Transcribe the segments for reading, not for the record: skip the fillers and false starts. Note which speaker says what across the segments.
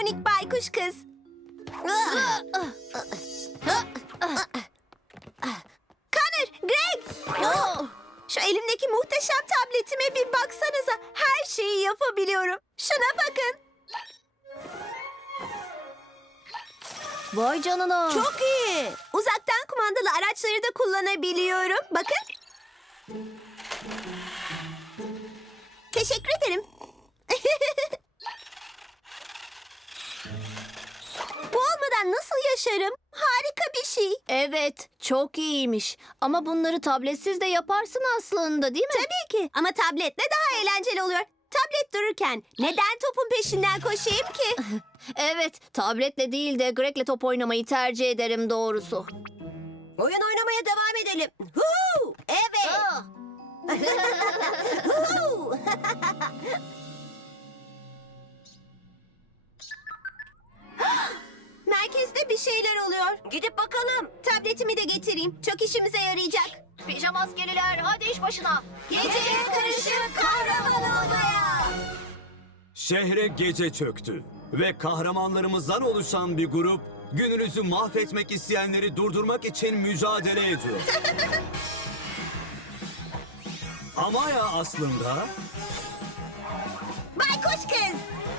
Speaker 1: minik baykuş kız. Connor, Greg! Şu elimdeki muhteşem tabletime bir baksanıza. Her şeyi yapabiliyorum. Şuna bakın.
Speaker 2: Vay canına.
Speaker 1: Çok iyi. Uzaktan kumandalı araçları da kullanabiliyorum. Bakın. Teşekkür ederim. Bu olmadan nasıl yaşarım? Harika bir şey.
Speaker 2: Evet, çok iyiymiş. Ama bunları tabletsiz de yaparsın aslında, değil mi?
Speaker 1: Tabii ki. Ama tabletle daha eğlenceli oluyor. Tablet dururken neden topun peşinden koşayım ki?
Speaker 2: Evet, tabletle değil de Greg'le top oynamayı tercih ederim doğrusu.
Speaker 1: Oyun oynamaya devam edelim. Huu! Evet. Huu! Merkezde bir şeyler oluyor. Gidip bakalım. Tabletimi de getireyim. Çok işimize yarayacak.
Speaker 2: Pijama askeriler, hadi iş başına.
Speaker 1: Geceye karışık kahraman olmaya.
Speaker 3: Şehre gece çöktü ve kahramanlarımızdan oluşan bir grup gününüzü mahvetmek isteyenleri durdurmak için mücadele ediyor. Amaya aslında
Speaker 1: Baykuş kız.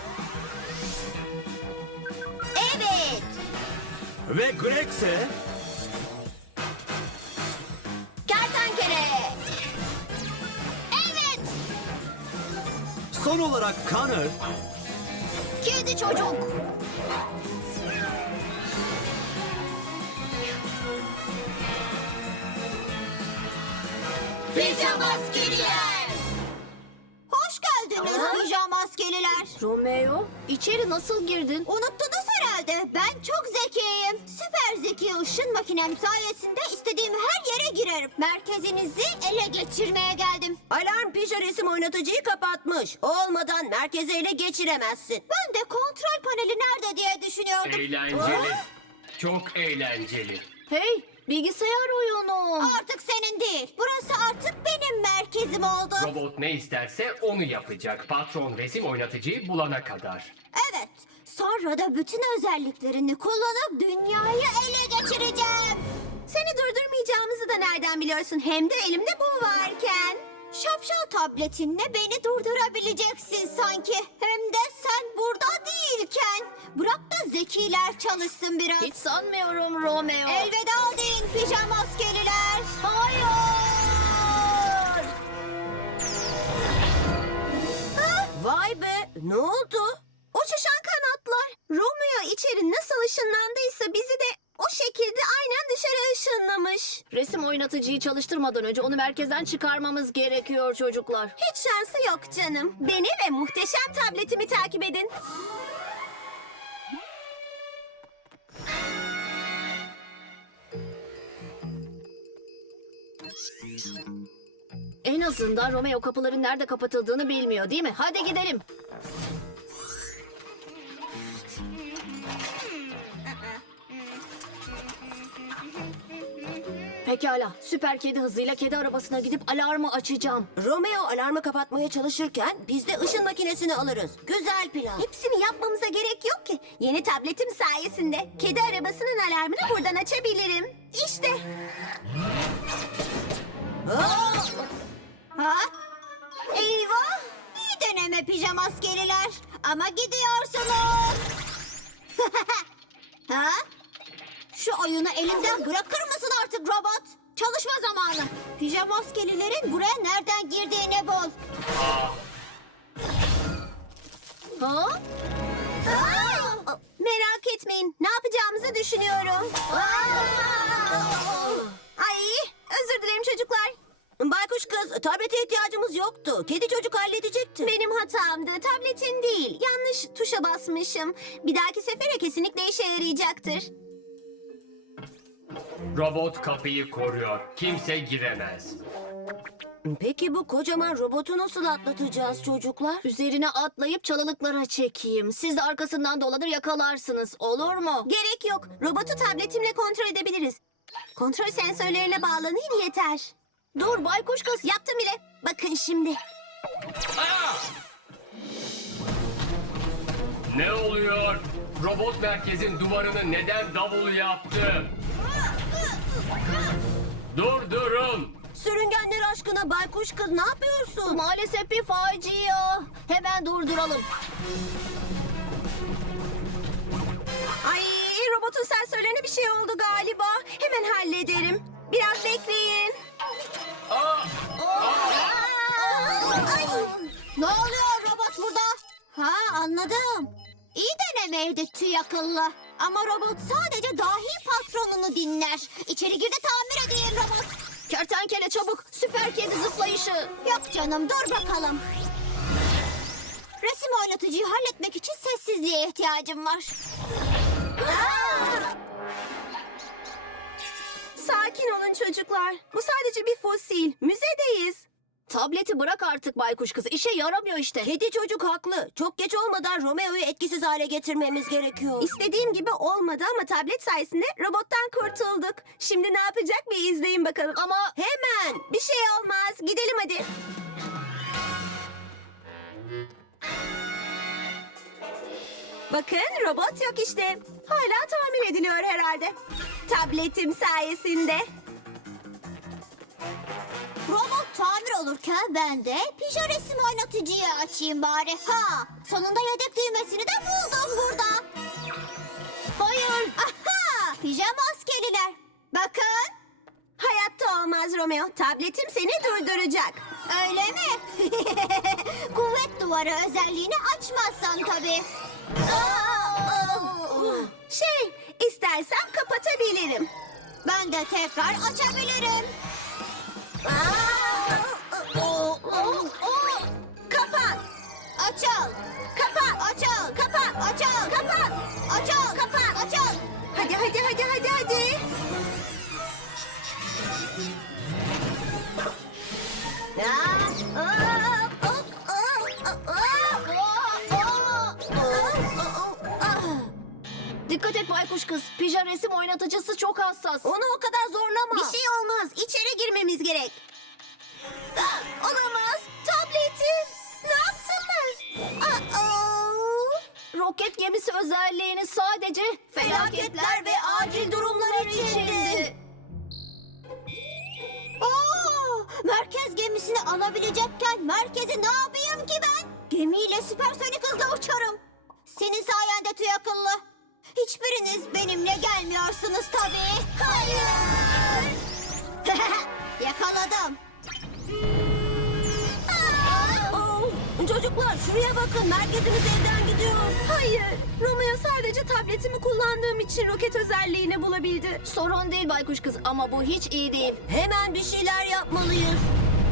Speaker 1: Evet.
Speaker 3: ve Greg ise
Speaker 1: Kertenkele. Evet.
Speaker 3: son olarak Connor
Speaker 2: Kedi çocuk.
Speaker 1: Pijama askeriler. Hoş geldiniz pijama askeriler.
Speaker 2: Romeo, içeri nasıl girdin?
Speaker 1: Unuttunuz herhalde. Ben çok zekiyim. Süper zeki ışın makinem sayesinde istediğim her yere girerim. Merkezinizi ele geçirmeye geldim. Alarm pija resim oynatıcıyı kapatmış. Olmadan merkezi ele geçiremezsin. Ben de kontrol paneli nerede diye düşünüyordum.
Speaker 4: Eğlenceli. Çok eğlenceli.
Speaker 2: Hey, bilgisayar oyunu.
Speaker 1: Artık senin değil. Burası artık benim merkezim oldu.
Speaker 4: Robot ne isterse onu yapacak. Patron resim oynatıcıyı bulana kadar.
Speaker 1: Evet. Sonra da bütün özelliklerini kullanıp dünyayı ele geçireceğim. Seni durdurmayacağımızı da nereden biliyorsun? Hem de elimde bu varken. Şapşal tabletinle beni durdurabileceksin sanki. Hem de sen burada değilken. Bırak da zekiler çalışsın biraz.
Speaker 2: Hiç sanmıyorum Romeo.
Speaker 1: Elveda deyin pijama askeriler.
Speaker 2: Hayır!
Speaker 1: Vay be, ne oldu? Uçuşan kanatlar. Romeo içeri nasıl ışınlandıysa bizi de o şekilde aynen dışarı ışınlamış.
Speaker 2: Resim oynatıcıyı çalıştırmadan önce onu merkezden çıkarmamız gerekiyor çocuklar.
Speaker 1: Hiç şansı yok canım. Beni ve muhteşem tabletimi takip edin.
Speaker 2: En azından Romeo kapıların nerede kapatıldığını bilmiyor, değil mi? Hadi gidelim. Pekala, süper kedi hızıyla kedi arabasına gidip alarmı açacağım.
Speaker 1: Romeo alarmı kapatmaya çalışırken biz de ışın makinesini alırız. Güzel plan. Hepsini yapmamıza gerek yok ki. Yeni tabletim sayesinde kedi arabasının alarmını buradan açabilirim. İşte. Ha? Eyvah! İyi deneme pijama askeriler. Ama gidiyorsunuz. Ha? Şu oyunu elimden bırakır mısın artık robot? Çalışma zamanı. Pijama askerilerin buraya nereden girdiğini bul.
Speaker 2: Ha?
Speaker 1: Merak etmeyin. Ne yapacağımızı düşünüyorum. Ay, özür dilerim çocuklar. Baykuş kız, tablete ihtiyacımız yoktu. Kedi çocuk halledecekti. Benim hatamdı. Tabletin değil. Yanlış tuşa basmışım. Bir dahaki sefere kesinlikle işe yarayacaktır.
Speaker 4: Robot kapıyı koruyor. Kimse giremez.
Speaker 1: Peki bu kocaman robotu nasıl atlatacağız çocuklar?
Speaker 2: Üzerine atlayıp çalılıklara çekeyim. Siz de arkasından dolanır yakalarsınız. Olur mu?
Speaker 1: Gerek yok. Robotu tabletimle kontrol edebiliriz. Kontrol sensörlerine bağlanayım yeter.
Speaker 2: Dur baykuş kız.
Speaker 1: Yaptım bile. Bakın şimdi.
Speaker 4: Ne oluyor? Robot merkezin duvarını neden davul yaptı? Durdurun!
Speaker 1: Sürüngenler aşkına baykuş kız ne yapıyorsun?
Speaker 2: Maalesef bir facia. Hemen durduralım.
Speaker 1: Ay, robotun sensörlerine bir şey oldu galiba. Hemen hallederim. Biraz bekleyin. Ay.
Speaker 2: Ne oluyor robot burada?
Speaker 1: Ha, anladım. İyi denemeydi tüy akıllı. Ama robot sadece dahi patronunu dinler. İçeri gir de tamir edeyim robot.
Speaker 2: Kertenkele çabuk. Süper kedi zıplayışı.
Speaker 1: Yok canım, dur bakalım. Resim oynatıcıyı halletmek için sessizliğe ihtiyacım var. Sakin olun çocuklar. Bu sadece bir fosil. Müzedeyiz.
Speaker 2: Tableti bırak artık baykuş kız. İşe yaramıyor işte.
Speaker 1: Kedi çocuk haklı. Çok geç olmadan Romeo'yu etkisiz hale getirmemiz gerekiyor. İstediğim gibi olmadı ama tablet sayesinde robottan kurtulduk. Şimdi ne yapacak bir izleyin bakalım.
Speaker 2: Ama
Speaker 1: Hemen. Bir şey olmaz. Gidelim hadi. Bakın robot yok işte. Hala tamir ediliyor herhalde. Tabletim sayesinde. Robot tamir olurken ben de pija resim oynatıcıyı açayım bari. Ha, sonunda yedek düğmesini de buldum burada. Hayır. Aha, pijama askeriler. Bakın. Hayatta olmaz Romeo. Tabletim seni durduracak. Öyle mi? Kuvvet duvarı özelliğini açmazsan tabii. İstersen kapatabilirim. Ben de tekrar açabilirim. Kapat. Açıl. Kapat. Açıl. Kapat. Açıl. Kapat. Açıl. Kapat. Açıl. Hadi hadi hadi hadi hadi.
Speaker 2: dikkat et baykuş kız. Pija resim oynatıcısı çok hassas.
Speaker 1: Onu o kadar zorlama. Bir şey olmaz. İçeri girmemiz gerek. Olamaz. Tabletim. Ne yaptın ben?
Speaker 2: Roket gemisi özelliğini sadece
Speaker 1: Felaketler ve acil durumlar içindi. Merkez gemisini alabilecekken merkezi ne yapayım ki ben? Gemiyle süpersonik hızla uçarım. Senin sayende tüy akıllı. Hiçbiriniz benimle gelmiyorsunuz tabii. Hayır. Yakaladım. Çocuklar şuraya bakın. Merkezimiz evden gidiyor. Hayır. Romeo sadece tabletimi kullandığım için roket özelliğini bulabildi.
Speaker 2: sorun değil baykuş kız ama bu hiç iyi değil.
Speaker 1: Hemen bir şeyler yapmalıyız.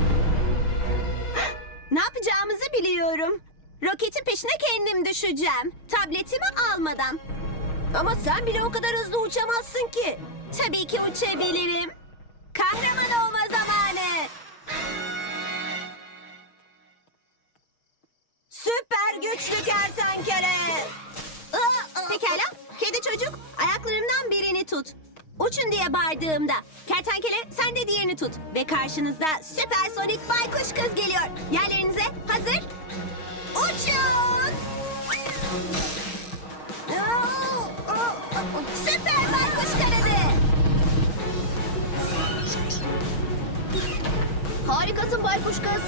Speaker 1: Ne yapacağımızı biliyorum. Roketin peşine kendim düşeceğim. Tabletimi almadan. Ama sen bile o kadar hızlı uçamazsın ki. Tabii ki uçabilirim. Kahraman olma zamanı. Süper güçlü kertenkele. Pekala. Kedi çocuk ayaklarımdan birini tut. Uçun diye bağırdığımda kertenkele sen de diğerini tut. Ve karşınızda süpersonik baykuş kız geliyor. Yerlerinize hazır. Uçun. Süper baykuş kanadı.
Speaker 2: Harikasın baykuş kız.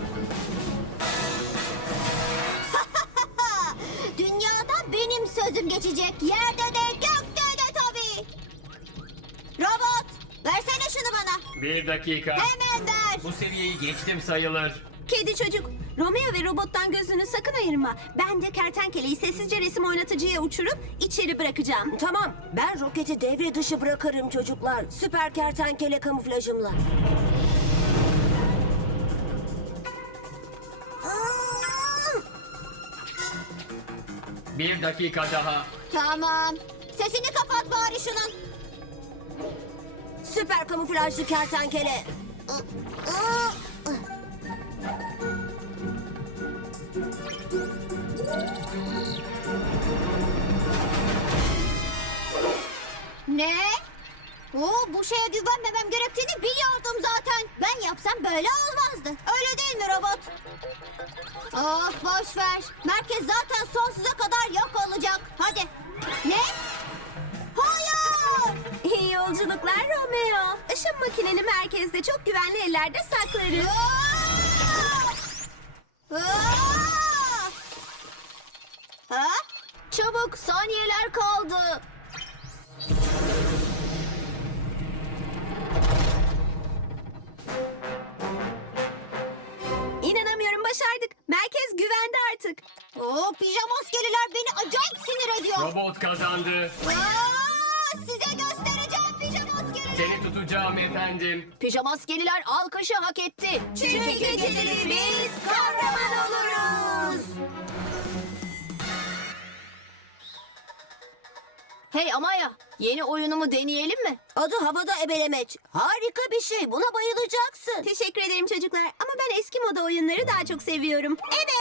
Speaker 1: Dünyada benim sözüm geçecek. Yerde de gökte de tabii. Robot versene şunu bana.
Speaker 4: Bir dakika.
Speaker 1: Hemen ver.
Speaker 4: Bu seviyeyi geçtim sayılır.
Speaker 1: Kedi çocuk, Romeo ve robottan gözünü sakın ayırma. Ben de kertenkeleyi sessizce resim oynatıcıya uçurup içeri bırakacağım. Tamam, ben roketi devre dışı bırakırım çocuklar. Süper kertenkele kamuflajımla.
Speaker 4: Bir dakika daha.
Speaker 1: Tamam. Sesini kapat bari şunun. Süper kamuflajlı kertenkele. Ne? Bu şeye güvenmemem gerektiğini biliyordum zaten. Ben yapsam böyle olmazdı. Öyle değil mi robot? Of boş ver. Merkez zaten sonsuza kadar yok olacak. Hadi Ne? Hayır! İyi yolculuklar Romeo. Işın makineni merkezde çok güvenli ellerde saklarız. Ha?
Speaker 2: Çabuk, saniyeler kaldı.
Speaker 1: İnanamıyorum, başardık. Merkez güvende artık. Pijama askeriler beni acayip sinir ediyor.
Speaker 4: Robot kazandı.
Speaker 1: Size göstereceğim pijama askeriler.
Speaker 4: Seni tutacağım efendim.
Speaker 2: Pijamaskeliler alkışı hak etti.
Speaker 1: Çünkü geceleri biz kahraman oluruz.
Speaker 2: Hey Amaya, yeni oyunumu deneyelim mi?
Speaker 1: Adı havada ebelemeç. Harika bir şey. Buna bayılacaksın. Teşekkür ederim çocuklar. Ama ben eski moda oyunları daha çok seviyorum. Evet.